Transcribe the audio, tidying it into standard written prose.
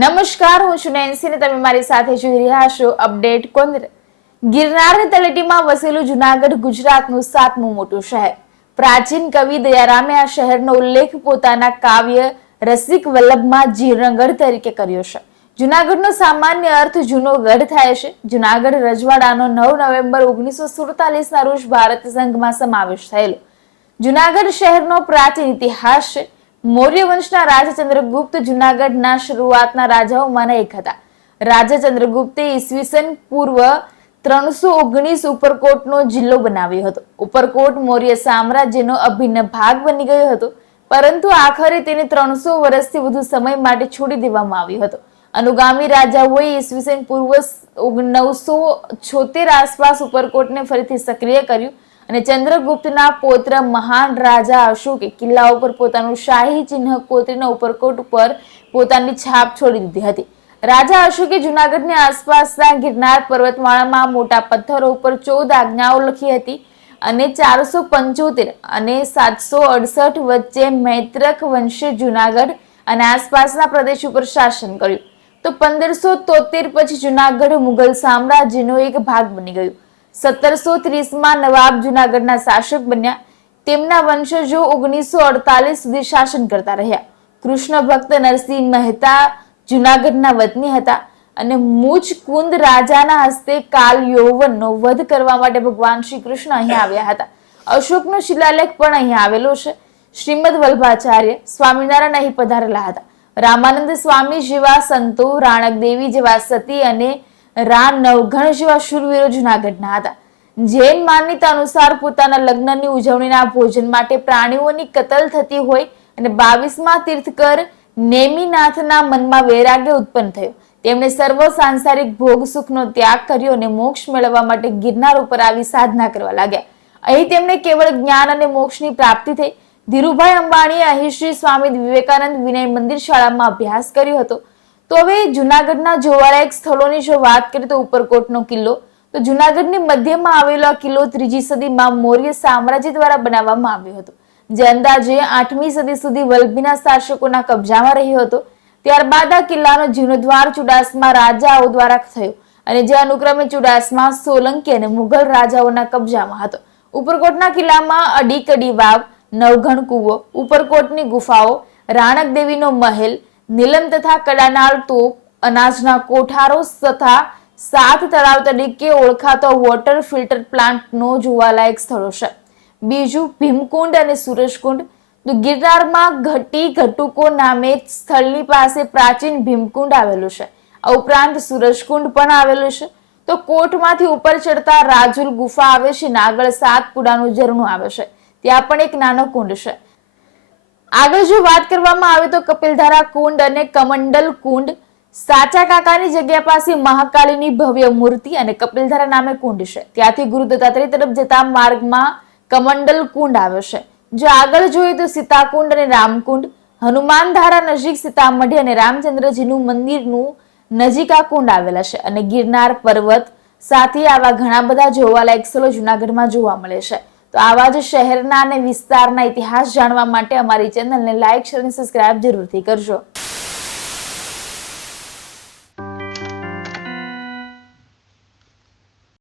નમસ્કાર, હું છું નેન્સી ને તમે મારી સાથે જોઈ રહ્યા છો અપડેટ કોંદર. ગિરનારની તળેટીમાં વસેલું જુનાગઢ ગુજરાતનું 7મું મોટું શહેર. પ્રાચીન કવિ દયારામે આ શહેરનો ઉલ્લેખ પોતાના કાવ્ય રસિક વલ્લભમાં જીર્ણગઢ તરીકે કર્યો છે. જુનાગઢનો સામાન્ય અર્થ જૂનો ગઢ થાય છે. જુનાગઢ રજવાડાનો 9 નવેમ્બર 1947 ના રોજ ભારત સંઘમાં સમાવેશ થયેલો. જુનાગઢ શહેરનો પ્રાચીન ઇતિહાસ છે. મૌર્ય વંશના રાજા ચંદ્રગુપ્ત જુનાગઢના શરૂઆતના રાજાઓમાંના એક હતા. રાજા ચંદ્રગુપ્તે ઈસવીસન પૂર્વ 319 ઉપરકોટનો જિલ્લો બનાવ્યો હતો. ઉપરકોટ મૌર્ય સામ્રાજ્યનો અભિન્ન ભાગ બની ગયો હતો, પરંતુ આખરે તેને 300 વર્ષથી વધુ સમય માટે છોડી દેવામાં આવ્યો હતો. અનુગામી રાજાઓએ ઈસવીસન પૂર્વ 976 આસપાસ ઉપરકોટને ફરીથી સક્રિય કર્યું અને ચંદ્રગુપ્તના પૌત્ર મહાન રાજા અશોકે કિલ્લા ઉપર પોતાનું શાહી ચિહ્ન કોતરીને ઉપરકોટ ઉપર પોતાની છાપ છોડી દીધી હતી. રાજા અશોકે જુનાગઢની આસપાસના ગિરનાર પર્વતમાળામાં મોટા પથ્થરો ઉપર 14 આજ્ઞાઓ લખી હતી અને 475 અને 768 વચ્ચે મૈત્રક વંશે જુનાગઢ અને આસપાસના પ્રદેશ ઉપર શાસન કર્યું. તો 1573 પછી જુનાગઢ મુગલ સામ્રાજ્યનો એક ભાગ બની ગયું. 1730માં નવાબ જુનાગઢના શાસક બન્યા. તેમના વંશજો 1948 સુધી શાસન કરતા રહ્યા. કૃષ્ણ ભક્ત નરસિંહ મહેતા જુનાગઢના વતની હતા અને મુચ કુંદ રાજાના હસ્તે કાલ યૌવનનો વધ કરવા માટે ભગવાન શ્રી કૃષ્ણ અહીં આવ્યા હતા. અશોકનો શિલાલેખ પણ અહીં આવેલો છે. શ્રીમદ વલ્ભાચાર્ય સ્વામિનારાયણ અહીં પધારેલા હતા. રામાનંદ સ્વામી જેવા સંતો, રાણક દેવી જેવા સતી અને રા નવઘણ જેવા શૂરવીરો જુનાગઢના હતા. જૈન માન્યતા અનુસાર પોતાના લગ્નની ઉજવણીના ભોજન માટે પ્રાણીઓની કતલ થતી હોય અને 22મા તીર્થકર નેમિનાથના મનમાં વૈરાગ્ય ઉત્પન્ન થયો. તેમણે સર્વ સાંસારિક ભોગ સુખનો ત્યાગ કર્યો અને મોક્ષ મેળવવા માટે ગિરનાર ઉપર આવી સાધના કરવા લાગ્યા. અહીં તેમને કેવળ જ્ઞાન અને મોક્ષની પ્રાપ્તિ થઈ. ધીરુભાઈ અંબાણીએ અહીં શ્રી સ્વામી વિવેકાનંદ વિનય મંદિર શાળામાં અભ્યાસ કર્યો હતો. તો હવે જુનાગઢના જોવાલાયક સ્થળોની જો વાત કરીએ તો ઉપરકોટનો કિલ્લો. તો જુનાગઢની મધ્યમાં આવેલો આ કિલ્લો 3જી સદીમાં મૌર્ય સામ્રાજ્ય દ્વારા બનાવવામાં આવ્યો હતો, જે અંદાજે 8મી સદી સુધી વલ્લભીના શાસકોના કબજામાં રહ્યો હતો. ત્યારબાદ આ કિલ્લાનો જીર્ણોદ્ધાર ચુડાસમા રાજાઓ દ્વારા થયો અને જે અનુક્રમે ચુડાસમા, સોલંકી અને મુઘલ રાજાઓના કબજામાં હતો. ઉપરકોટના કિલ્લામાં અડીકડી વાવ, નવઘણ કુવો, ઉપરકોટની ગુફાઓ, રાણક દેવીનો મહેલ, નીલમ તથા કડાનાળ તોપ, અનાજના કોઠારો તથા 7 તળાવ તરીકે ઓળખાતો વોટર ફિલ્ટર પ્લાન્ટનો જોવાલાયક સ્થળો છે. બીજું ભીમકુંડ અને સૂરજકુંડ. તો ગિરનારમાં ઘટી ઘટુકો નામે સ્થળની પાસે પ્રાચીન ભીમકુંડ આવેલું છે. આ ઉપરાંત સૂરજકુંડ પણ આવેલું છે. તો કોટમાંથી ઉપર ચડતા રાજુલ ગુફા આવે છે અને આગળ 7 પુડાનું ઝરણું આવે છે. ત્યાં પણ એક નાનો કુંડ છે. આગળ જો વાત કરવામાં આવે તો કપિલધારા કુંડ અને કમંડલ કુંડ. સાચા કાકાની જગ્યા પાસે મહાકાળીની ભવ્ય મૂર્તિ અને કપિલધારા નામે કુંડ છે. ત્યાંથી ગુરુ દત્તાત્રેય તરફ જતા માર્ગમાં કમંડલ કુંડ આવે છે. જો આગળ જોઈએ તો સીતાકુંડ અને રામકુંડ. હનુમાન ધારા નજીક સીતામઢી અને રામચંદ્રજીનું મંદિરનું નજીક આ કુંડ આવેલા છે. અને ગિરનાર પર્વત સાથે આવા ઘણા બધા જોવાલાયક સ્થળો જુનાગઢમાં જોવા મળે છે. તો આવા જ શહેરના અને વિસ્તારના ઇતિહાસ જાણવા માટે અમારી ચેનલને લાઈક, શેર અને સબસ્ક્રાઇબ જરૂરથી કરજો.